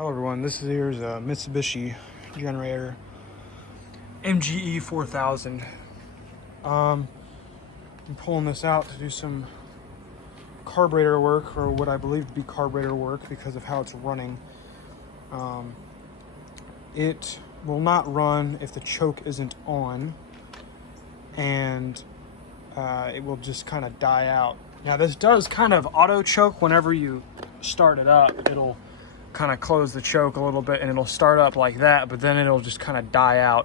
Hello everyone, here's a Mitsubishi generator, MGE 4000. I'm pulling this out to do some carburetor work, or what I believe to be carburetor work because of how it's running. It will not run if the choke isn't on, and it will just kind of die out. Now this does kind of auto choke whenever you start it up. It'll kind of close the choke a little bit and it'll start up like that, but then it'll just kind of die out.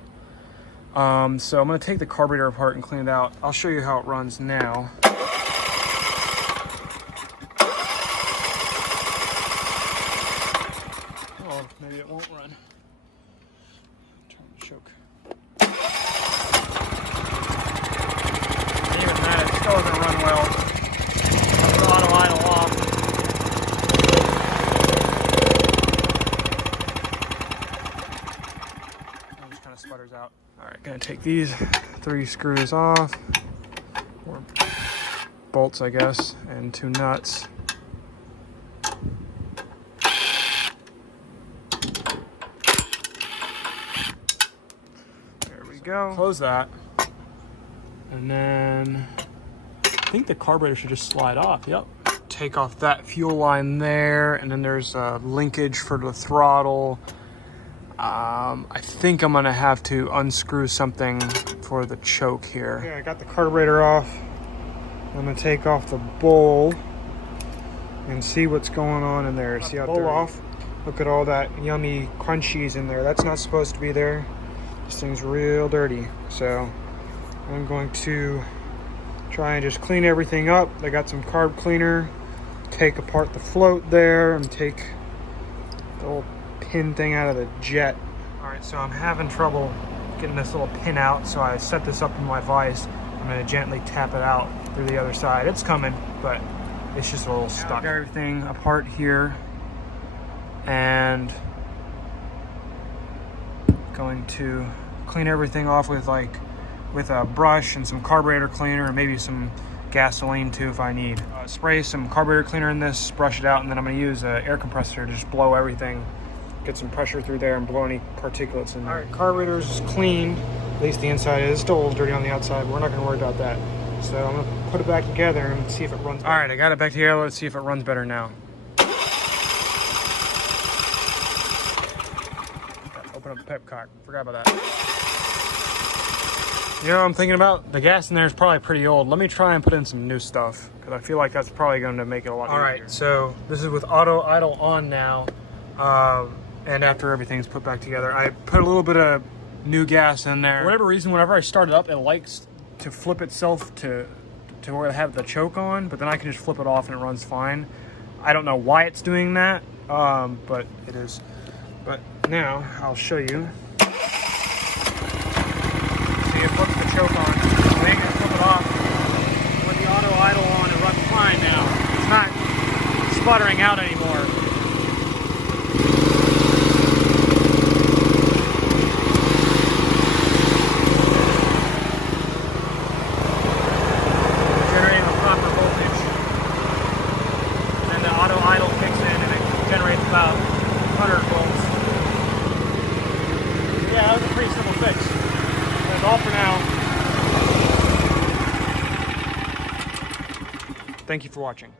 So I'm going to take the carburetor apart and clean it out. I'll show you how it runs now. Oh, maybe it won't run. Turn the choke. And even that, it still doesn't run well. I'll put auto idle off. Sputters out. All right, gonna take these 3 screws off, or bolts, I guess, and 2 nuts. There we go. Close that, and then I think the carburetor should just slide off. Yep. Take off that fuel line there, and then there's a linkage for the throttle. I think I'm gonna have to unscrew something for the choke here. Okay, I got the carburetor off. I'm gonna take off the bowl and see what's going on in there. See how bowl off. Look at all that yummy crunchies in there. That's not supposed to be there. This thing's real dirty. So I'm going to try and just clean everything up. I got some carb cleaner. Take apart the float there and take the little pin thing out of the jet. All right, so I'm having trouble getting this little pin out, so I set this up in my vise. I'm gonna gently tap it out through the other side. It's coming, but it's just a little stuck. I've got everything apart here, and going to clean everything off with a brush and some carburetor cleaner, and maybe some gasoline too if I need. Spray some carburetor cleaner in this, brush it out, and then I'm gonna use an air compressor to just blow everything, get some pressure through there and blow any particulates in there. All right, carburetor's cleaned, at least the inside is. Still a little dirty on the outside, but we're not gonna worry about that. So I'm gonna put it back together and see if it runs better. All right, I got it back together. Let's see if it runs better now. Open up the pepcock, forgot about that. You know what I'm thinking about? The gas in there is probably pretty old. Let me try and put in some new stuff, because I feel like that's probably going to make it a lot easier. All right, so this is with auto idle on now. And after everything's put back together, I put a little bit of new gas in there. For whatever reason, whenever I start it up, it likes to flip itself to where I have the choke on, but then I can just flip it off and it runs fine. I don't know why it's doing that, but it is. But now I'll show you. See, it flips the choke on. So then you flip it off. With the auto idle on, it runs fine now. It's not sputtering out anymore. Auto idle kicks in and it generates about 100 volts. Yeah, that was a pretty simple fix. That's all for now. Thank you for watching.